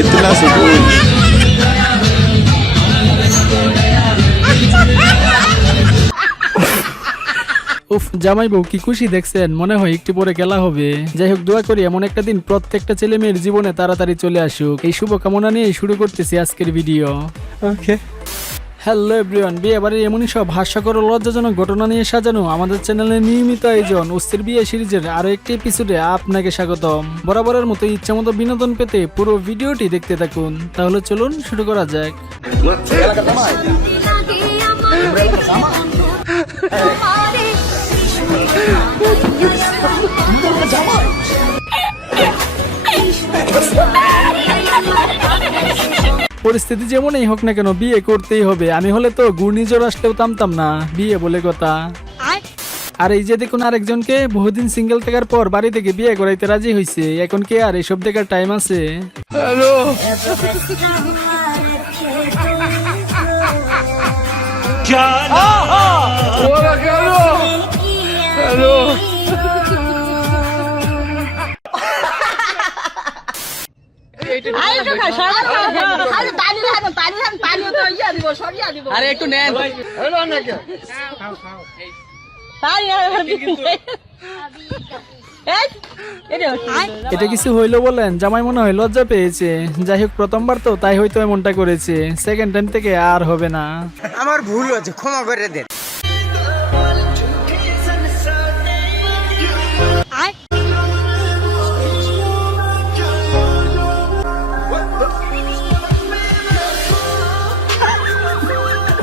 इतना सुकून। উফ, জামাই বউ কি খুশি দেখছেন, মনে হয় একটু পরে খেলা হবে। যাই হোক, দোয়া করি এমন একটা দিন প্রত্যেকটা ছেলে মেয়ের জীবনে তাড়াতাড়ি চলে আসুক। এই শুভকামনা নিয়ে শুরু করতেছি আজকের ভিডিও। ওকে, হ্যালো এভরিওয়ান, বিয়ে বাড়ির এমনই সব হাস্যকর ও লজ্জাজনক ঘটনা নিয়ে সাজানো আমাদের চ্যানেলের নিয়মিত আয়োজন অস্থির বিয়ে সিরিজের আরো একটি এপিসোডে আপনাকে স্বাগতম। বরাবরের মতো ইচ্ছামতো বিনোদন পেতে পুরো ভিডিওটি দেখতে থাকুন। তাহলে চলুন শুরু করা যাক। পরিস্থিতি যেমনই হোক না কেন বিয়ে করতেই হবে। আমি হলে তো ঘূর্ণিঝড় আসলেও থামতাম না, বিয়ে বলে কথা। আর এই যে দেখুন আরেকজনকে বহুদিন সিঙ্গেল থাকার পর বাড়ি থেকে বিয়ে করাইতে রাজি হয়েছে। এখন কে আর এসব দেখার টাইম আছে? হ্যালো, হ্যালো, আরে একটু নেন। এটা কিছু হইলো বলেন? জামাই মনে হয় লজ্জা পেয়েছে। যাই হোক, প্রথমবার তো তাই হয়তো এমনটা করেছে। সেকেন্ড টাইম থেকে আর হবে না। আমার ভুল হয়েছে, ক্ষমা করে দেন।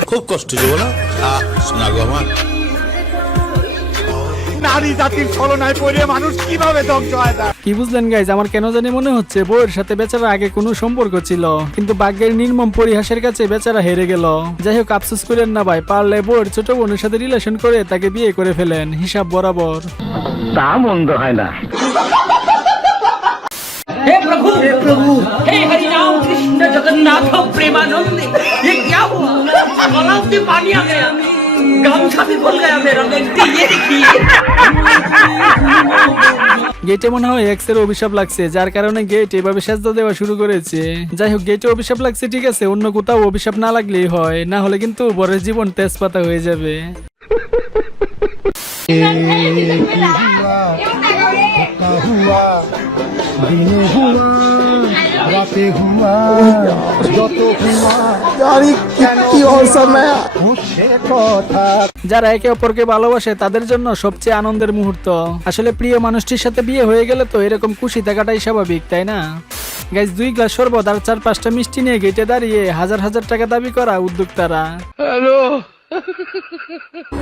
খুব কষ্ট হচ্ছে বলো। শোনা গো আমার, নারী জাতির ছলনায় পড়ে মানুষ কিভাবে ধ্বংস হয় তা। কি বুঝলেন গাইজ? আমার কেন জানি মনে হচ্ছে বউয়ের সাথে বেচারা আগে কোনো সম্পর্ক ছিল, কিন্তু ভাগ্যের নির্মম পরিহাসের কাছে বেচারা হেরে গেল। যাই হোক, আফসোস করেন না ভাই, পারলে বউয়ের ছোট বোনের সাথে রিলেশন করে তাকে বিয়ে করে ফেলেন, হিসাব বরাবর। তা মন্দ হয় না। हे प्रभु, हे हरि राम कृष्ण जगन्नाथ प्रेमानंद, ये क्या हुआ? गला से पानी आ गया, गामछा भी खुल गया मेरा। देखिए, ये देखिए। গেটে মনে হয় এক্স এর অভিশাপ লাগছে, যার কারণে গেট এভাবে সেজদা দেওয়া শুরু করেছে। যাই হোক, গেটে অভিশাপ লাগছে ঠিক আছে, অন্য কোথাও অভিশাপ না লাগলেই হয়, না হলে কিন্তু বরের জীবন তেজপাতা হয়ে যাবে। যারা একে অপরকে ভালোবাসে তাদের জন্য সবচেয়ে আনন্দের মুহূর্ত। আসলে প্রিয় মানুষটির সাথে বিয়ে হয়ে গেলে তো এরকম খুশি থাকাটাই স্বাভাবিক, তাই না গাইজ? 2 গ্লাস শরবত আর 4-5টা মিষ্টি নিয়ে গেটে দাঁড়িয়ে হাজার হাজার টাকা দাবি করা উদ্যোক্তারা। হ্যালো,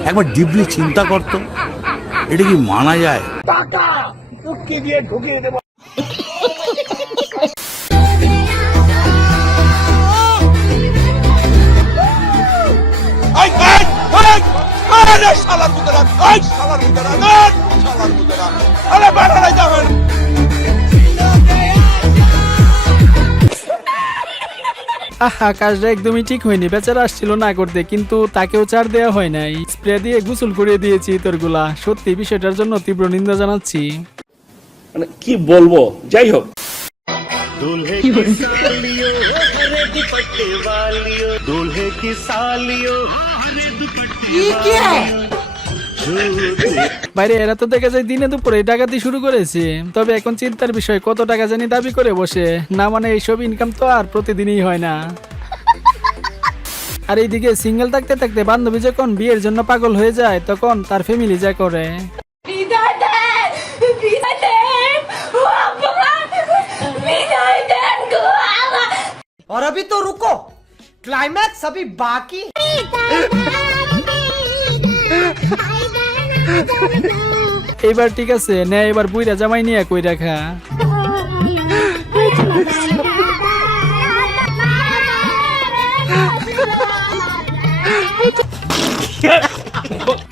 একবার ডিপলি চিন্তা করতো, এটা কি মানা যায়? আহা, কাজটা একদমই ঠিক হয়নি। বেচারা আসছিল না করতে, কিন্তু তাকেও ছাড় দেওয়া হয় নাই। স্প্রে দিয়ে গোসল করিয়ে দিয়েছি তোরগুলা। সত্যি বিষয়টার জন্য তীব্র নিন্দা জানাচ্ছি। মানে কি বলবো, যাই হোক। বাইরে এরা তো দেখা যায় দিনে দুপুরে ডাকাতি শুরু করেছে। তবে এখন চিন্তার বিষয়, কত টাকা জানি দাবি করে বসে, না মানে এইসব ইনকাম তো আর প্রতিদিনই হয় না। আর এইদিকে সিঙ্গেল থাকতে থাকতে বান্ধবী যখন বিয়ের জন্য পাগল হয়ে যায়, তখন তার ফ্যামিলি যা করে। और अभी तो रुको, क्लाइमैक्स अभी बाकी। এইবার ঠিক আছে, নে এবার বুইরা জামাই নিয়ে কই রাখা।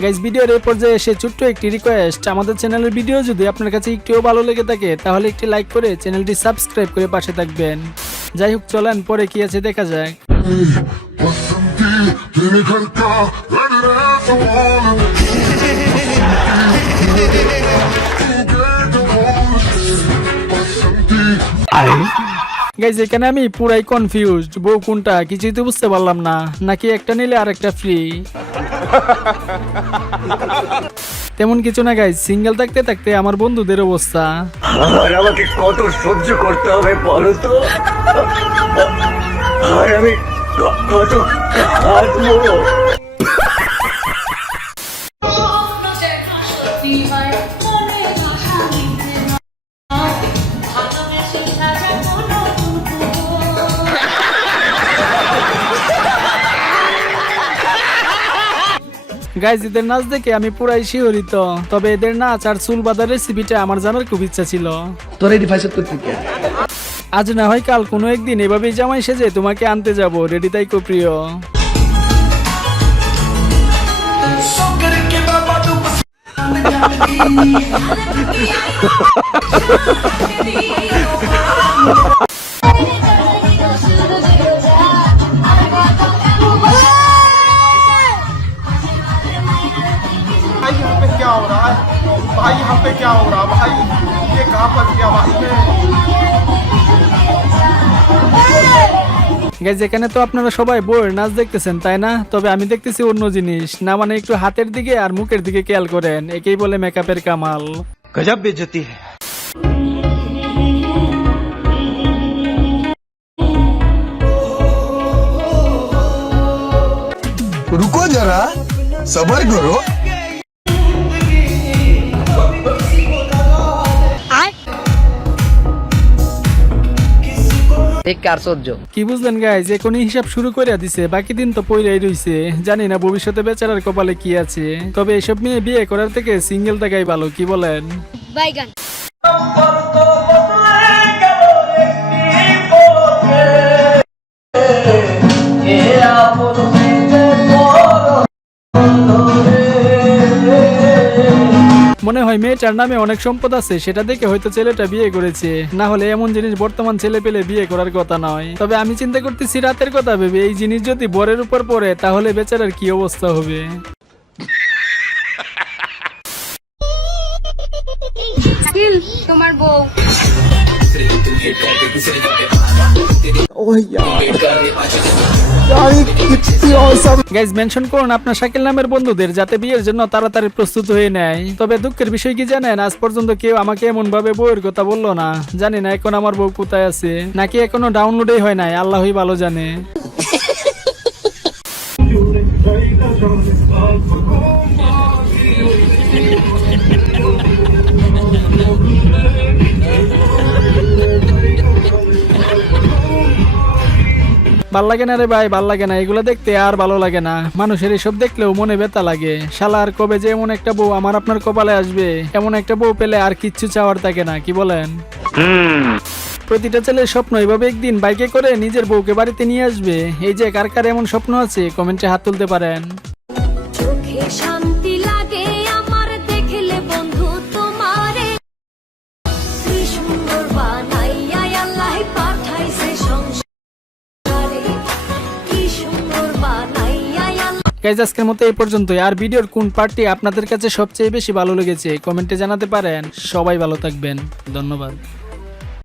গাইস, ভিডিওর এই পর্যায়ে এসে ছোট্ট একটি রিকোয়েস্ট, আমাদের চ্যানেলের ভিডিও যদি আপনার কাছে একটুও ভালো লেগে থাকে তাহলে একটি লাইক করে চ্যানেলটি সাবস্ক্রাইব করে পাশে থাকবেন। যাই হোক, চলেন পরে কি আছে দেখা যাক। গাইজ এখানে আমি পুরাই কনফিউজড, বউ কোনটা কিছুই তো বুঝতে পারলাম না, নাকি একটা নিলে আর একটা ফ্রি। তেমন কিছু না গাইজ, সিঙ্গেল থাকতে থাকতে আমার বন্ধুদের অবস্থা। আর আমাকে কত সহ্য করতে হবে বলো তো, আর আমি কত কাঁদবো। গাইজ এদের নাচ দেখে আমি পুরাই শিহরিত, তবে এদের নাচ আর চুল বাঁধার রেসিপিটা আমার জানার খুব ইচ্ছা ছিল। আজ না হয় কাল কোনো একদিন এভাবেই জামাই সেজে তোমাকে আনতে যাব, রেডি তাইকো প্রিয়। भाई यहाँ पे क्या हो रहा है, भाई यहाँ पे क्या हो रहा है, भाई ये कहाँ फंस गया भाई मैं। গাইজ এখানে তো আপনারা সবাই বউয়ের নাচ দেখতেছেন তাই না, তবে আমি দেখতেছি অন্য জিনিস না, মানে একটু হাতের দিকে আর মুখের দিকে খেয়াল করেন, একেই বলে মেকআপের কামাল। गजब बेइज्जती है। रुको जरा सबर करो। কি বুঝলেন গাইজ, এখনই হিসাব শুরু করে দিছে, বাকি দিন তো পইরাই রইছে। জানি না ভবিষ্যতে বেচারার কপালে কি আছে, তবে এসব মেয়ে বিয়ে করার থেকে সিঙ্গেল থাকাই ভালো, কি বলেন? বাইগান। মনে হয় মেয়েটার নামে অনেক সম্পদ আছে, সেটা দেখে হয়তো ছেলেটা বিয়ে করেছে, না হলে এমন জিনিস বর্তমান ছেলে পেলে বিয়ে করার কথা নয়। তবে আমি চিন্তা করতেছি রাতের কথা ভেবে, এই জিনিস যদি বরের উপর পড়ে তাহলে বেচারার কি অবস্থা হবে। তোমার বউ গাইজ মেনশন করুন আপনার শাকিল নামের বন্ধুদের, যাতে বিয়ের জন্য তাড়াতাড়ি প্রস্তুত হয়ে নেয়। তবে দুঃখের বিষয় কি জানেন, আজ পর্যন্ত কেউ আমাকে এমন ভাবে বউয়ের কথা বললো না। জানি না এখন আমার বউ কোথায় আছে, নাকি এখনো ডাউনলোডই হয় নাই, আল্লাহই ভালো জানে। ভাল লাগে না রে ভাই, ভাল লাগে না, এগুলো দেখতে আর ভালো লাগে না। মানুষের এসব দেখলেও মনে ব্যথা লাগে। শালার কবে যে এমন একটা বউ আমার আপনার কপালে আসবে, এমন একটা বউ পেলে আর কিচ্ছু চাওয়ার থাকে না, কি বলেন? প্রতিটা ছেলের স্বপ্ন এভাবে একদিন বাইকে করে নিজের বউকে বাড়িতে নিয়ে আসবে। এই যে কার কার এমন স্বপ্ন আছে কমেন্টে হাত তুলতে পারেন। চোখে শান্তি লাগে আমার দেখলে বন্ধু তোমারে, কি সুন্দর বানাইয়া আল্লাহ পাঠাইছে সংসারে, কি সুন্দর বানাইয়া আল্লাহ। গাইজ আজকের মতো এই পর্যন্তই। আর ভিডিওর কোন পার্টটি আপনাদের কাছে সবচেয়ে বেশি ভালো লেগেছে কমেন্টে জানাতে পারেন। সবাই ভালো থাকবেন, ধন্যবাদ।